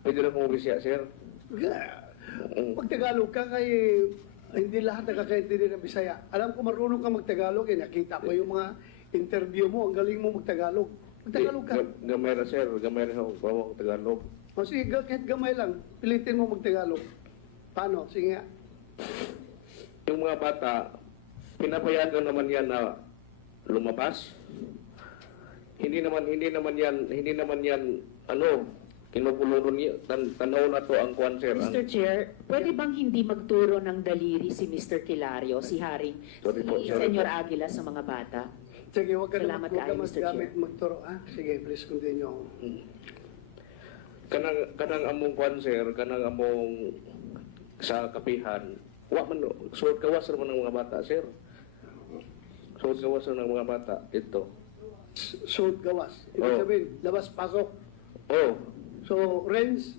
Pwede na kumuwi siya, sir. Pag Tagalog ka, kay hindi lahat nakakaintindi ng Bisaya. Alam ko marunong ka mag-Tagalog, eh, nakita ko yung mga interview mo, ang galing mo mag-Tagalog. Mag-Tagalog ka. Gamay na, sir. Gamay na ako. Bawang Tagalog. O sige, kahit gamay lang, pilitin mo mag-Tagalog. Paano? Sige nga. Yung mga bata, pinapayagan naman yan na lumabas. Hindi naman yan, kinukulong niya, tanaw na to ang kwan, sir. Mr. Chair, pwede bang hindi magturo ng daliri si Mr. Kilario, si Haring, Sorry po, si sorry Senyor po. Aguila sa mga bata? Sige, huwag ka Salamat na kayo, Mr. maggamit, Chair. magturo. Sige, please continue. Kanang among kwan, sir, kanang among sa kapihan, wa man, suot kawas naman ng mga bata, sir. Suot kawas ng mga bata, ito. Suit gawas. Ibig Oh. sabihin, labas-pasok. Oh, So, Renz,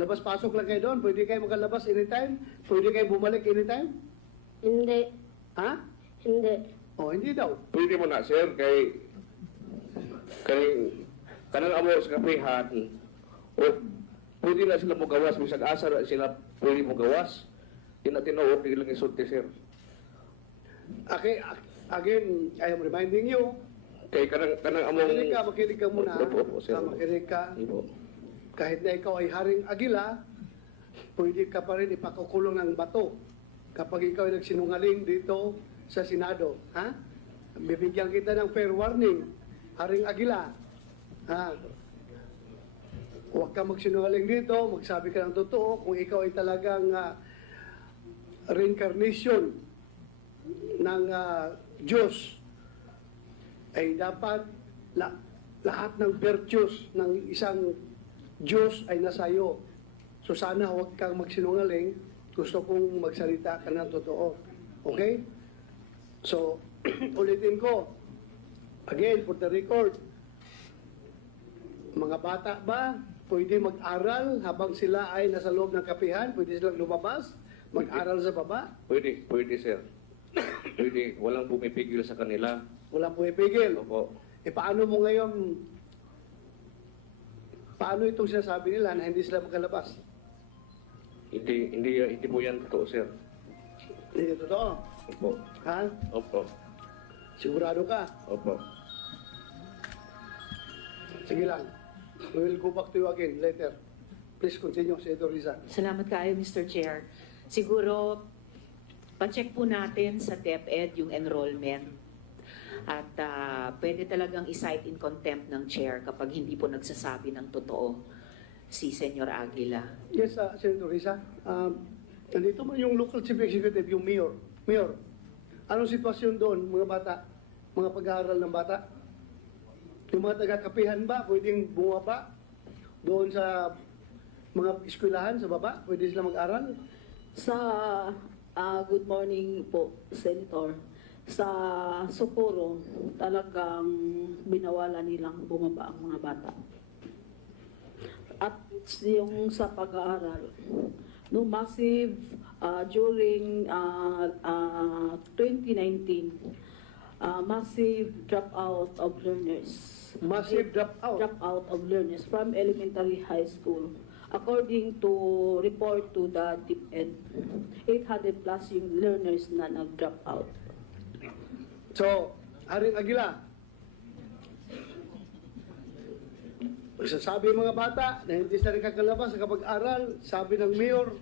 labas-pasok lang kayo doon. Pwede kayo makalabas anytime? Pwede kayo bumalik anytime? Hindi. Ha? Hindi. Oh, hindi daw. pwede mo na, sir, kay kanang amo sa kapihan, o pwede na sila mo gawas, bisag asa na sila pwede mo gawas. Tinuod, di lang isulti, sir. Okay, again, I am reminding you, Kay kanang among... makinig ka muna. Opo, sir. Makinig ka. Opo. Kahit na ikaw ay Haring Aguila, pwede ka pa rin ipakukulong ng bato kapag ikaw ay nagsinungaling dito sa Senado. Ha? Bibigyan kita ng fair warning, Haring Aguila. Ha? Huwag ka magsinungaling dito, magsabi ka ng totoo kung ikaw ay talagang reincarnation ng Diyos, ay dapat lahat ng virtues ng isang Diyos ay nasa iyo. So sana huwag kang magsinungaling. Gusto kong magsalita ka ng totoo. Okay? So, ulitin ko. Again, for the record, mga bata ba, pwede mag-aral habang sila ay nasa loob ng kapihan? Pwede silang lumabas? Mag-aral sa baba? Pwede, sir. Pwede, walang pumipigil sa kanila. Walang pumipigil. Opo. Paano mo ngayon, paano itong sinasabi nila na hindi sila makalabas? Hindi po yan totoo, sir. Hindi totoo. Opo. Ha? Opo. Sigurado ka? Opo. Sige lang. We will go back to you again later. Please continue, Senator Rizal. Salamat kayo, Mr. Chair. Siguro, pa-check po natin sa DepEd yung enrollment. At pwede talagang i-cite in contempt ng chair kapag hindi po nagsasabi ng totoo si Senyor Aguila. Yes, Senator Rizal. Nandito mo yung local chief executive, yung mayor. Mayor, anong sitwasyon doon, mga bata, mga pag-aaral ng bata? Yung mga taga-kapihan ba, pwedeng bumaba doon sa mga eskwelahan sa baba? Pwede sila mag-aral? Good morning po, Senator. Sa Socorro, talagang binawalan nilang bumaba ang mga bata. At yung sa pag-aaral, no, massive during 2019, massive dropout of learners. Massive dropout? Dropout of learners from elementary high school. According to report to the DepEd, 800 plus yung learners na nag-drop out. So, Haring Aguila, sasabi ng mga bata na hindi sila nakakalabas sa kapag-aral, sabi ng mayor,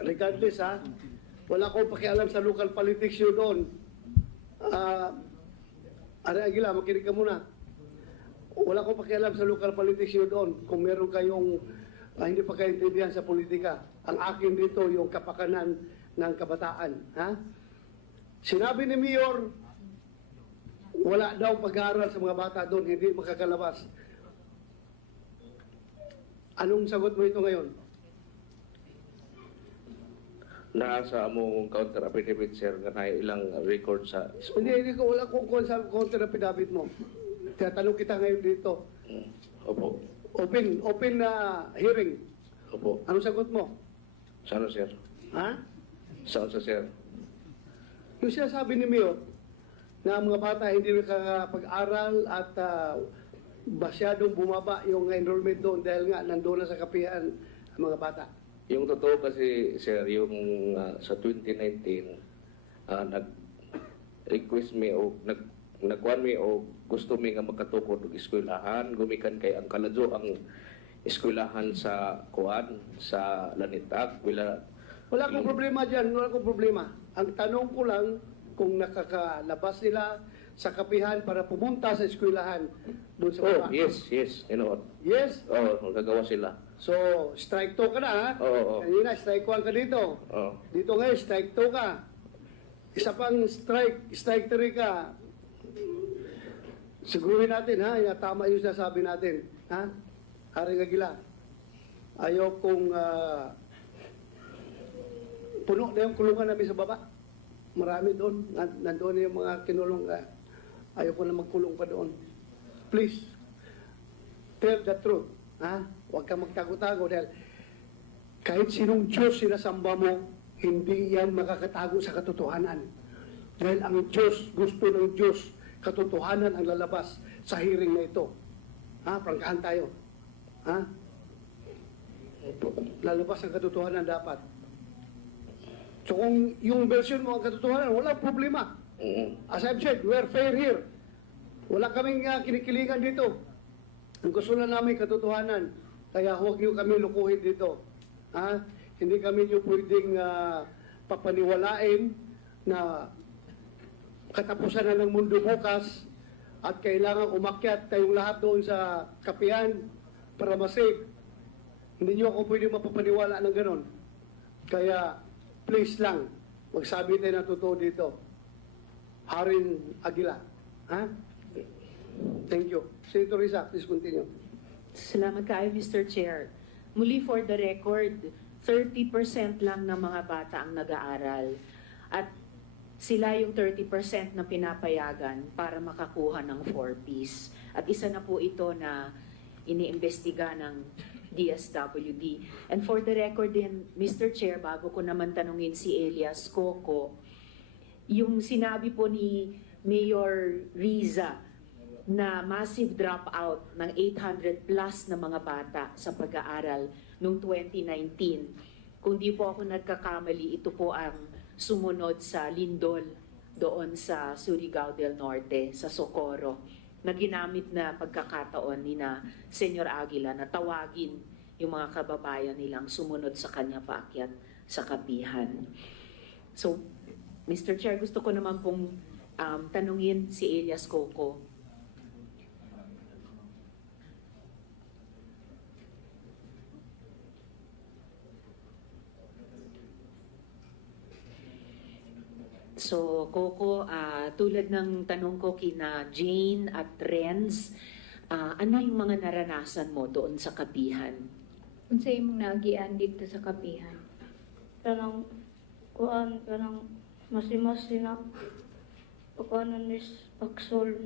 regardless wala akong pakialam sa local politics yun doon. Haring Aguila, makinig ka muna. Wala akong pakialam sa local politics yun doon kung meron kayong hindi pa kaintindihan sa politika. Ang akin dito yung kapakanan ng kabataan. Ha? Sinabi ni Mayor, wala daw pag-aaral sa mga bata doon, hindi makakalabas. Anong sagot mo ito ngayon? Nasa among counter affidavit, sir, nga na ilang record sa... Hindi ko wala kung counter affidavit mo. Tinatanong kita ngayon dito. Opo. Open na hearing. Opo. Anong sagot mo? Saan, sir? Ha? Saan sa, sir? Yung sinasabi ni Mayor na ang mga bata hindi nakakapag-aral at masyadong bumaba yung enrollment doon dahil nga nandoon na sa kapihan ang mga bata. Yung totoo kasi, sir, yung sa 2019, nag-request me o nagkuhan me o gusto mi nga magkatukod og eskwelahan, gumikan kay ang kaladyo ang eskwelahan sa kuan sa Lanitag. Wala akong problema dyan, wala akong problema. Ang tanong ko lang kung nakakalabas sila sa kapihan para pumunta sa eskwelahan doon sa Oh, baba. yes, you know. Yes? Oh, gagawa sila. So, strike 2 ka na ha? Oo. Kanina, strike 1 ka dito. Oh. Dito ngayon, strike 2 ka. Isa pang strike 3 ka. Sigurin natin ha, tama yung sasabi natin. Ha? Haring Aguila. Ayaw kong puno na yung kulungan namin sa baba. Marami doon. Nandoon yung mga kinulong. Ayaw ko na magkulong pa doon. Please, tell the truth. Ha? Huwag kang magtago-tago dahil kahit sinong Diyos sinasamba mo, hindi yan makakatago sa katotohanan. Dahil ang Diyos, gusto ng Diyos, katotohanan ang lalabas sa hearing na ito. Ha? Prangkahan tayo. Ha? Lalabas ang katotohanan dapat. So kung yung version mo ang katotohanan, walang problema. As I've said, we're fair here. Wala kaming kinikilingan dito. Ang gusto na namin katotohanan. Kaya huwag niyo kami lukuhin dito. Ha? Hindi kami niyo pwedeng papaniwalain na katapusan na ng mundo bukas at kailangan umakyat tayong lahat doon sa kapihan para masave. Hindi niyo ako pwedeng mapapaniwala ng ganon. Kaya please lang, magsabi tayo ng totoo dito. Haring Aguila. Ha? Thank you. Senator Risa, please continue. Salamat kayo, Mr. Chair. Muli for the record, 30% lang ng mga bata ang nag-aaral. At sila yung 30% na pinapayagan para makakuha ng 4Ps. At isa na po ito na iniimbestiga ng DSWD. And for the record din, Mr. Chair, bago ko naman tanungin si Elias Coco, yung sinabi po ni Mayor Riza na massive dropout ng 800 plus na mga bata sa pag-aaral noong 2019. Kung di po ako nagkakamali, ito po ang sumunod sa Lindol doon sa Surigao del Norte, sa Socorro, na ginamit na pagkakataon ni na Senyor Aguila na tawagin yung mga kababayan nilang sumunod sa kanya paakyat sa kapihan. So, Mr. Chair, gusto ko naman pong tanungin si Elias Coco. So, Coco, tulad ng tanong ko kina Jane at Renz, ano yung mga naranasan mo doon sa kapihan? Unsa imong nagian dito sa kapihan? Kanang masi-masi na pagkuhanan is paksol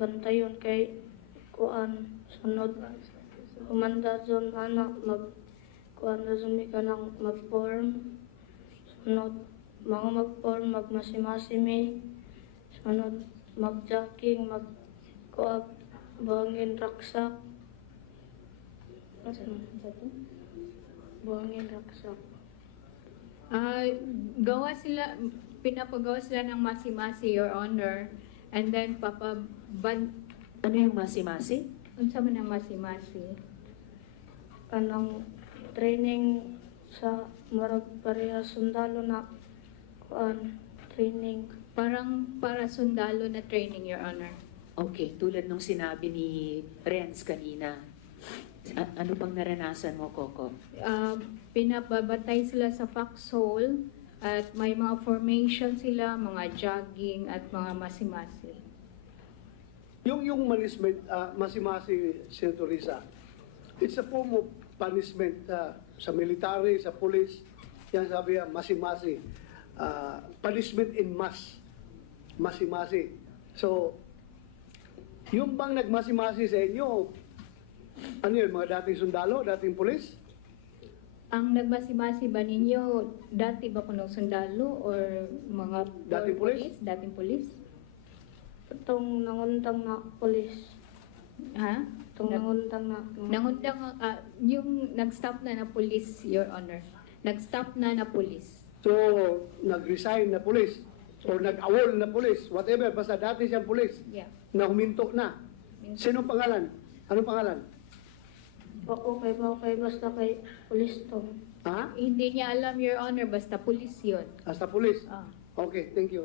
bantayon kay sunod humanda zon anak kuan na sumi ka ng mag-form sunod mga mag-form magmasi-masi may sunod mag-jogging buhangin raksak buhangin raksak. Pinapagawa sila ng masi-masi, Your Honor, and then Ano yung masi-masi? unsa man ang masi-masi? Kanang training sa marag pareha sundalo na training. Parang para sundalo na training, Your Honor. Okay, tulad nung sinabi ni Renz kanina. Ano pang naranasan mo, Coco? Pinababatay sila sa foxhole at may mga formation sila, mga jogging at mga masi-masi. Yung masi-masi, Senator Risa, it's a form of punishment sa military, sa police. Yan sabi yan, masi-masi. Punishment in mass. Masi-masi. So, yung bang nagmasi-masi sa inyo, ano yun, mga dating sundalo, dating pulis? Ang nagmasi-masi ba ninyo, dati ba kunong sundalo or mga Dating pulis? Dating pulis? Itong nangundang na polis. Ha? Itong nangundang na. Nangundang, yung nag-stop na police, Your Honor. Nag-stop na police. So, nag-resign na pulis o nag-awol na pulis, whatever, basta dati siyang pulis Yeah. na huminto na. Sino pangalan? Anong pangalan? Okay, basta kay polis to. Ha? Hindi niya alam, Your Honor, basta police yun. Hasta pulis. Ah. Okay, thank you.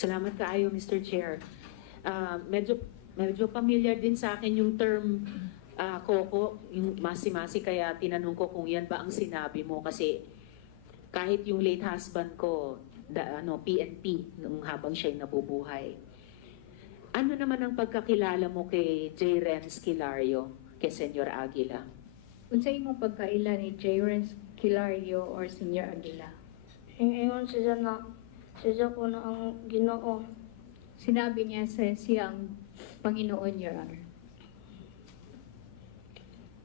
Salamat kaayo, Mr. Chair. Medyo familiar din sa akin yung term Coco, yung masi-masi, kaya tinanong ko kung yan ba ang sinabi mo kasi kahit yung late husband ko, PNP, nung habang siya'y nabubuhay. Ano naman ang pagkakilala mo kay J. Renz Kilario, kay Senyor Aguila? Unsa imong pagkaila ni J. Renz Kilario or Senior Aguila? Ingon siya ko na ang Ginoo. Sinabi niya sa siyang Panginoon, Your Honor.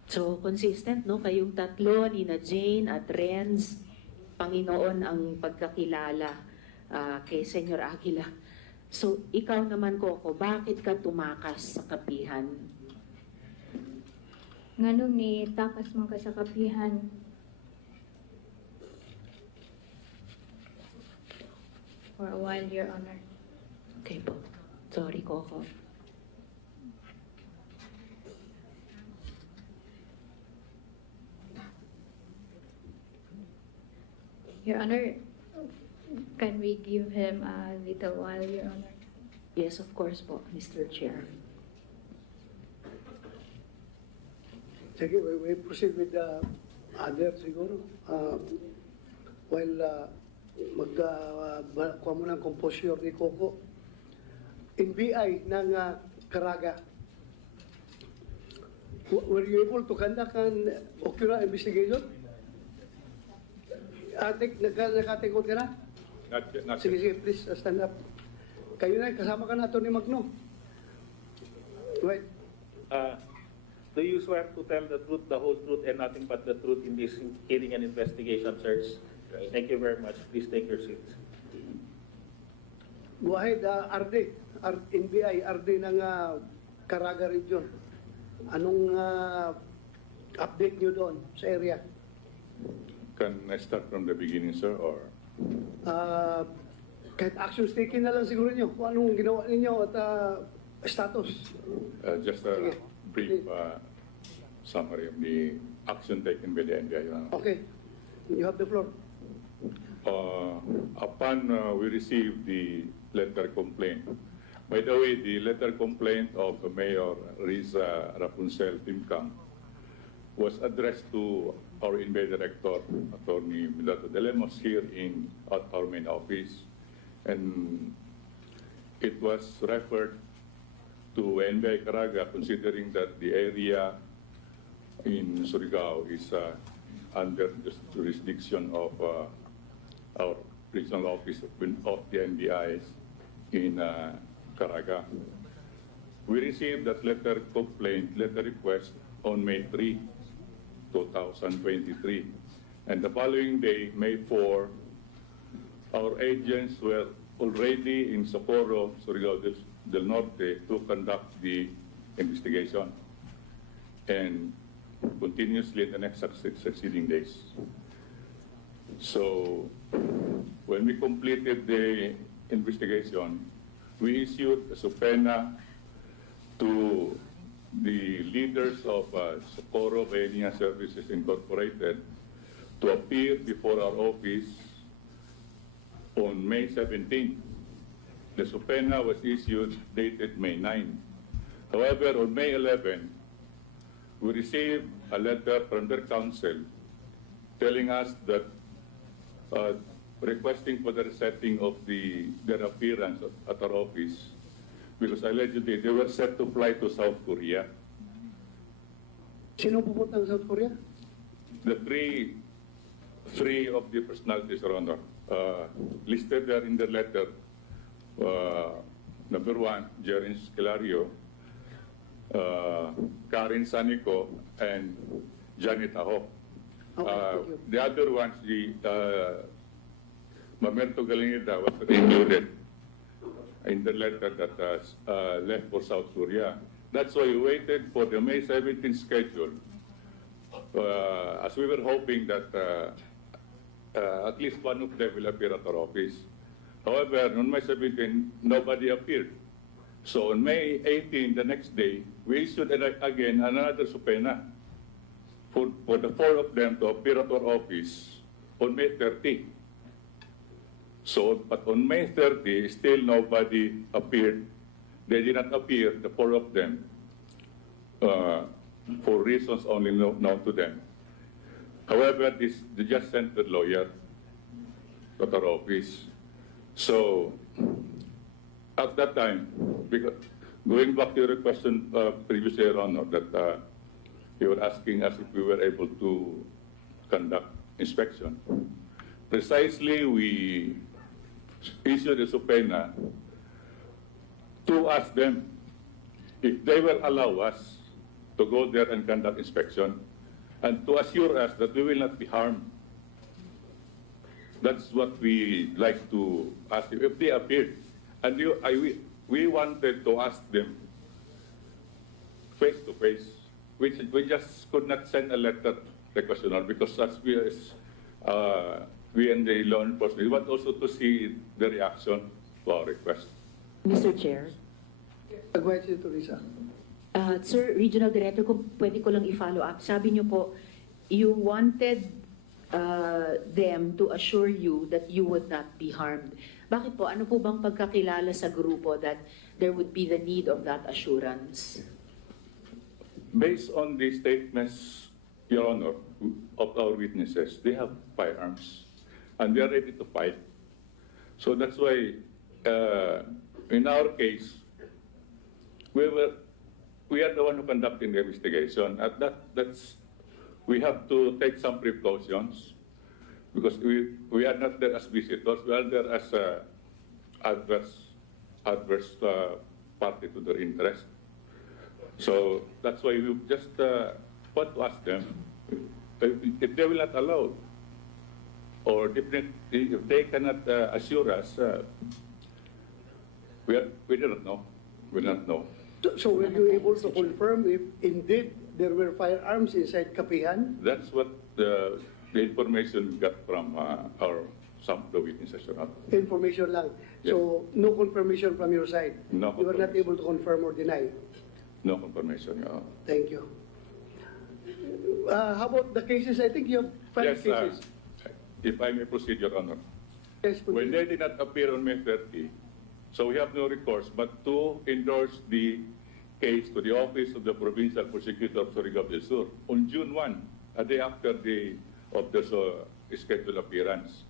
So, consistent, no? Kayong tatlo, Nina Jane at Renz, Panginoon ang pagkakilala kay Senyor Aguila. So, ikaw naman, Coco, bakit ka tumakas sa kapihan? Nganong ni takas man ka sa kapihan? For a while, Your Honor. Okay po. Sorry, Coco. Your Honor, can we give him a little while, Your Honor? Yes, of course po, Mr. Chair. Sige, we proceed with the other siguro. While magkuha mo ng composure ni Coco. NBI ng Caraga. Were you able to conduct an ocular investigation? Nakatikot ka na? Not Sige, please stand up. Kayo na, kasama ka na ito ni Magno. Right. Do you swear to tell the truth, the whole truth, and nothing but the truth in this hearing and investigation, sirs? Thank you very much. Please take your seats. Go ahead, RD. NBI, RD ng Caraga Region. Anong update nyo doon sa area? Can I start from the beginning, sir, or? Kahit actions taken na lang siguro nyo kung anong ginawa ninyo at status. Just a Sige. brief summary of the action taken by the NBI. Okay, you have the floor. Upon we received the letter complaint, by the way, the letter complaint of Mayor Riza Rapunzel Timkang was addressed to our NBI Director, Attorney Milato de Lemos, here at our main office. And it was referred to NBI Caraga, considering that the area in Surigao is under the jurisdiction of our regional office of the NBI in Caraga. We received that letter request on May 3, 2023. And the following day, May 4, our agents were already in Socorro, Surigao del Norte, to conduct the investigation, and continuously the next succeeding days. So, when we completed the investigation, we issued a subpoena to the leaders of Socorro Bahenia Services Incorporated to appear before our office on May 17th. The subpoena was issued dated May 9. However, on May 11, we received a letter from their counsel telling us that requesting for the resetting of their appearance at our office because allegedly they were set to fly to South Korea. Sino pupunta ng South Korea? The three of the personalities, Your Honor, listed there in the letter. Number 1, Jerin Esquilario, Karen Sanico, and Janet Aho. Okay, thank you. The other ones, Mamerto Galinida was included. in the letter that left for South Korea. That's why we waited for the May 17th schedule, as we were hoping that at least one of them will appear at our office. However, on May 17, nobody appeared. So on May 18, the next day, we issued again another subpoena for the four of them to appear at our office on May 30. So, but on May 30, still nobody appeared. They did not appear, the four of them, for reasons only known to them. However, they just sent the lawyer to our office. So, at that time, because going back to your question previously, Your Honor, that you were asking us if we were able to conduct inspection. Precisely, we issued a subpoena to ask them if they will allow us to go there and conduct inspection and to assure us that we will not be harmed. That's what we like to ask them. If they appeared, and we wanted to ask them face to face, which we just could not send a letter request because as we and the law enforcement, we want also to see the reaction to our request. Mr. Chair. Question to Risa. Sir, Regional Director, kung pwede ko lang i-follow up. Sabi niyo po, you wanted them to assure you that you would not be harmed. Bakit po? Ano po bang pagkakilala sa grupo that there would be the need of that assurance? Based on the statements, Your Honor, of our witnesses, they have firearms and they are ready to fight. So that's why, in our case, we are the one who conducting the investigation. At we have to take some precautions because we are not there as visitors. We are there as adverse party to their interest. So that's why we just want to ask them if they will not allow, or if they cannot assure us. We do not know. We do not know. So were you able to confirm if indeed there were firearms inside Kapihan? That's what the information we got from some of the witnesses. Information lang. So no confirmation from your side? No You were not confirmation. able to confirm or deny? No confirmation. Thank you. How about the cases? I think you have 5 Yes, cases. if I may proceed, Your Honor. Yes, When please. they did not appear on May 30, so we have no recourse but to endorse the case to the Office of the Provincial Prosecutor of Surigao del Sur on June 1, a day after the scheduled appearance,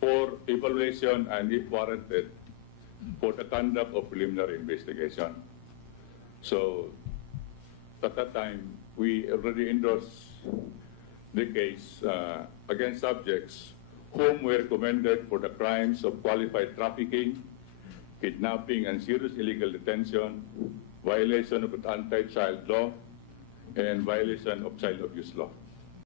for evaluation and, if warranted, for the conduct of preliminary investigation. So, at that time, we already endorsed the case against subjects whom were commended for the crimes of qualified trafficking, kidnapping and serious illegal detention, violation of the anti-child law, and violation of child abuse law.